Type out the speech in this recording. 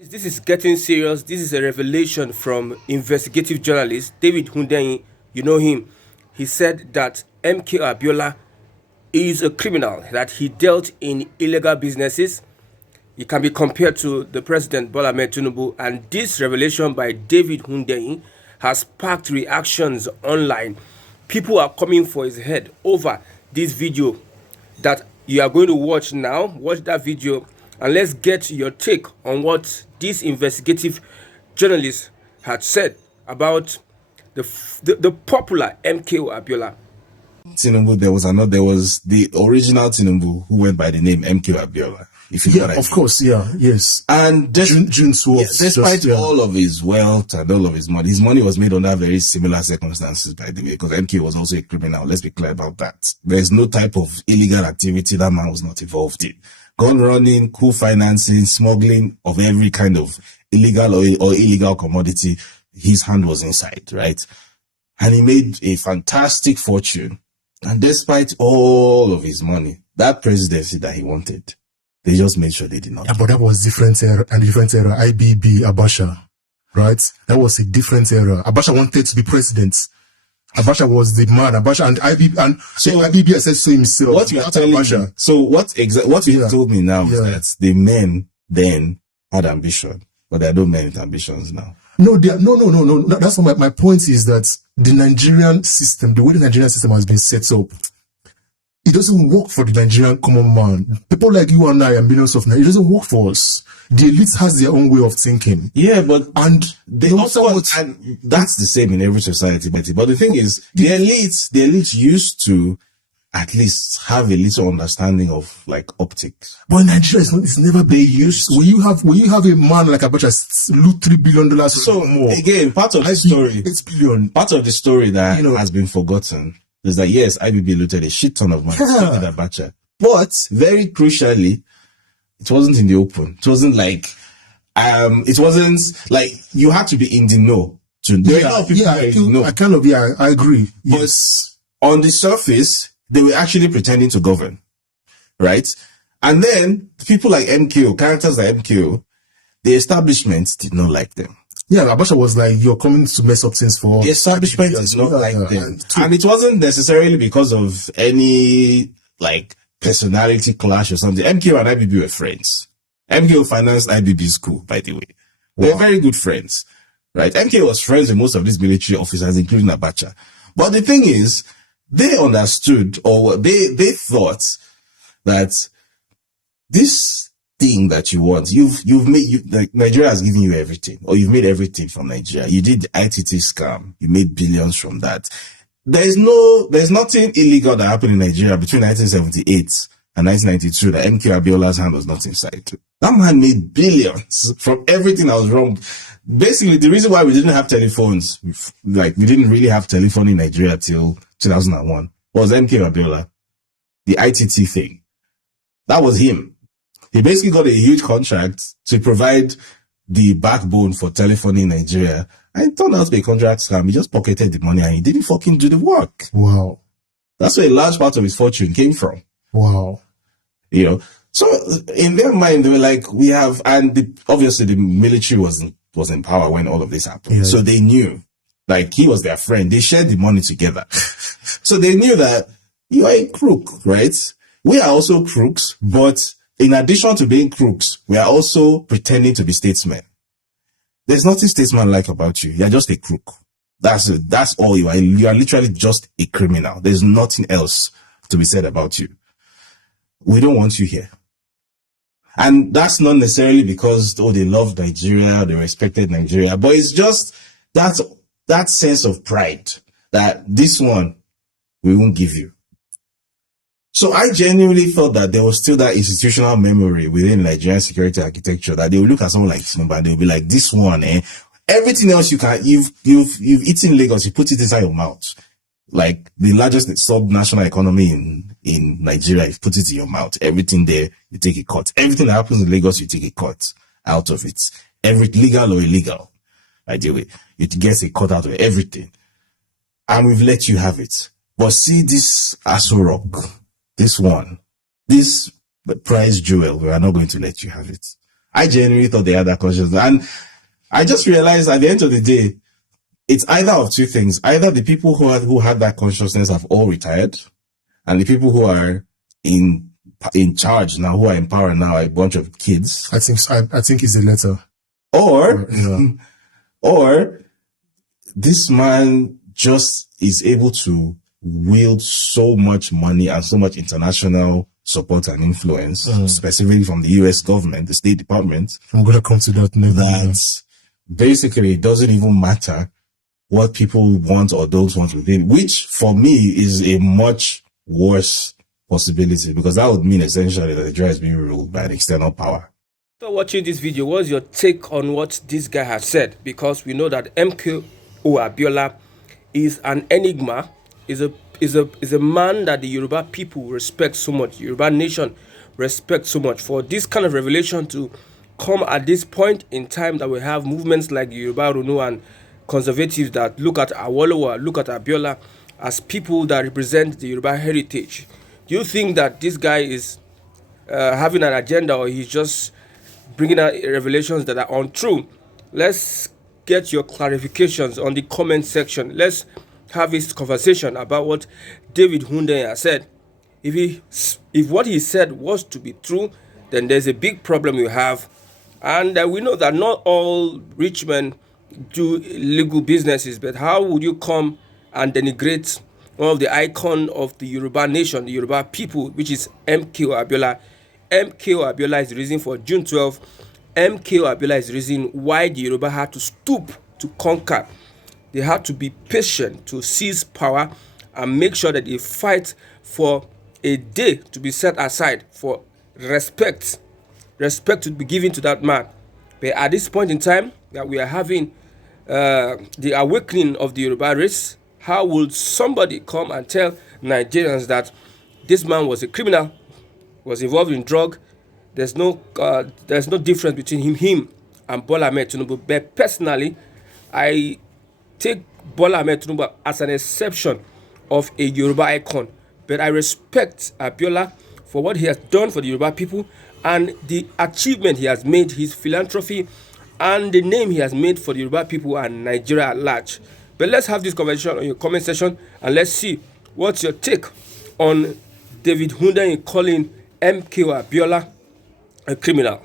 This is getting serious. This is a revelation from investigative journalist David Hundeyin. You know him. He said that M.K.O Abiola is a criminal, that he dealt in illegal businesses. He can be compared to the president Bola Ahmed Tinubu, and this revelation by David Hundeyin has sparked reactions online. People are coming for his head over this video that you are going to watch now. Watch that video and let's get your take on what this investigative journalist had said about the popular M.K.O Abiola. Tinubu, there was the original Tinubu who went by the name M.K.O Abiola. If you know what I mean. Of course, yes. And June 12th. Despite all of his wealth and all of his money was made under very similar circumstances, by the way, because MK was also a criminal. Let's be clear about that. There's no type of illegal activity that man was not involved in. Gun running, coup financing, smuggling of every kind of illegal or illegal commodity, his hand was inside, right? And he made a fantastic fortune. And despite all of his money, that presidency that he wanted, they just made sure they did not. Yeah, but that was different era. IBB, Abacha, right? That was a different era. Abacha wanted to be president. Abacha was the man. Abacha and IBB, and so IBB said so himself. What you are telling me, so what you told me now is that the men then had ambition, but there are no men with ambitions now. No. That's what my point is, that the Nigerian system, the way the Nigerian system has been set up, it doesn't work for the Nigerian common man. People like you and I and millions of Nigerians, it doesn't work for us. The elite has their own way of thinking. Yeah, but and they also and that's the same in every society. But the thing is, the elites used to at least have a little understanding of like optics. But in Nigeria, it's never been used. Will you have a man like Abacha loot $3 billion? So more? Again, part of the story, $8 billion. Part of the story that has been forgotten is that yes, IBB looted a shit ton of money. So did Abacha. But very crucially, it wasn't in the open. It wasn't like you had to be in the know to know. I agree. Yes. But on the surface, they were actually pretending to govern, right? And then people like M.K.O, characters like M.K.O, the establishment did not like them. Yeah, Abacha was like, you're coming to mess up things for... The establishment is not like them. And it wasn't necessarily because of any, like, personality clash or something. M.K.O and IBB were friends. M.K.O financed IBB school, by the way. They're very good friends, right? M.K.O was friends with most of these military officers, including Abacha. But the thing is, they understood, or they thought that this thing that you want, like Nigeria has given you everything, or you've made everything from Nigeria. You did the ITT scam, you made billions from that. There's nothing illegal that happened in Nigeria between 1978 and 1992 that M.K.O Abiola's hand was not inside. That man made billions from everything that was wrong. Basically, the reason why we didn't have telephones, like we didn't really have telephone in Nigeria till 2001, was M.K.O Abiola. The ITT thing. That was him. He basically got a huge contract to provide the backbone for telephony in Nigeria. And it turned out to be a contract scam. He just pocketed the money and he didn't fucking do the work. Wow. That's where a large part of his fortune came from. Wow. So in their mind, they were like, obviously the military was in power when all of this happened. Yeah. So they knew, like, he was their friend. They shared the money together. So they knew that you are a crook, right? We are also crooks, but in addition to being crooks, we are also pretending to be statesmen. There's nothing statesman-like about you. You're just a crook. That's all you are. You are literally just a criminal. There's nothing else to be said about you. We don't want you here. And that's not necessarily because, they loved Nigeria, they respected Nigeria, but it's just that sense of pride that this one, we won't give you. So I genuinely felt that there was still that institutional memory within Nigerian security architecture that they would look at someone like Tinubu and they would be like, this one, everything else you've eaten Lagos, you put it inside your mouth. Like the largest sub-national economy in Nigeria, you put it in your mouth. Everything there, you take a cut. Everything that happens in Lagos, you take a cut out of it. Legal or illegal, by the way, you get a cut out of everything. And we've let you have it. But see this Aso Rock, this prize jewel, we are not going to let you have it. I genuinely thought they had that consciousness. And I just realized at the end of the day, it's either of two things. Either the people who had that consciousness have all retired, and the people who are in charge now, who are in power now, are a bunch of kids. I think it's the latter. Or this man just is able to wield so much money and so much international support and influence, specifically from the US government, the State Department. I'm going to come to that next. That basically it doesn't even matter what people want or don't want with him, which for me is a much worse possibility, because that would mean essentially that Nigeria is being ruled by an external power. So watching this video, what's your take on what this guy has said? Because we know that M.K.O Abiola is an enigma, is a man that the Yoruba people respect so much, Yoruba nation respects so much. For this kind of revelation to come at this point in time that we have movements like Yoruba Runu and conservatives that look at Awolowo, look at Abiola as people that represent the Yoruba heritage, do you think that this guy is having an agenda, or he's just bringing out revelations that are untrue? Let's get your clarifications on the comment section. Let's have this conversation about what David Hundeyin has said. If what he said was to be true, then there's a big problem you have. And we know that not all rich men do illegal businesses, but how would you come and denigrate one of the icon of the Yoruba nation, the Yoruba people, which is M.K.O Abiola? M.K.O Abiola is the reason for June 12th. M.K.O Abiola is the reason why the Yoruba had to stoop to conquer. They had to be patient to seize power and make sure that they fight for a day to be set aside for respect to be given to that man. But at this point in time that we are having the awakening of the Yoruba race, how will somebody come and tell Nigerians that this man was a criminal, was involved in drug? There's no difference between him and Bola Ahmed Tinubu. But personally, I take Bola Ahmed Tinubu as an exception of a Yoruba icon. But I respect Abiola for what he has done for the Yoruba people and the achievement he has made, his philanthropy, and the name he has made for the Yoruba people and Nigeria at large. But let's have this conversation on your comment section, and let's see what's your take on David Hundeyin calling M.K.O Abiola a criminal.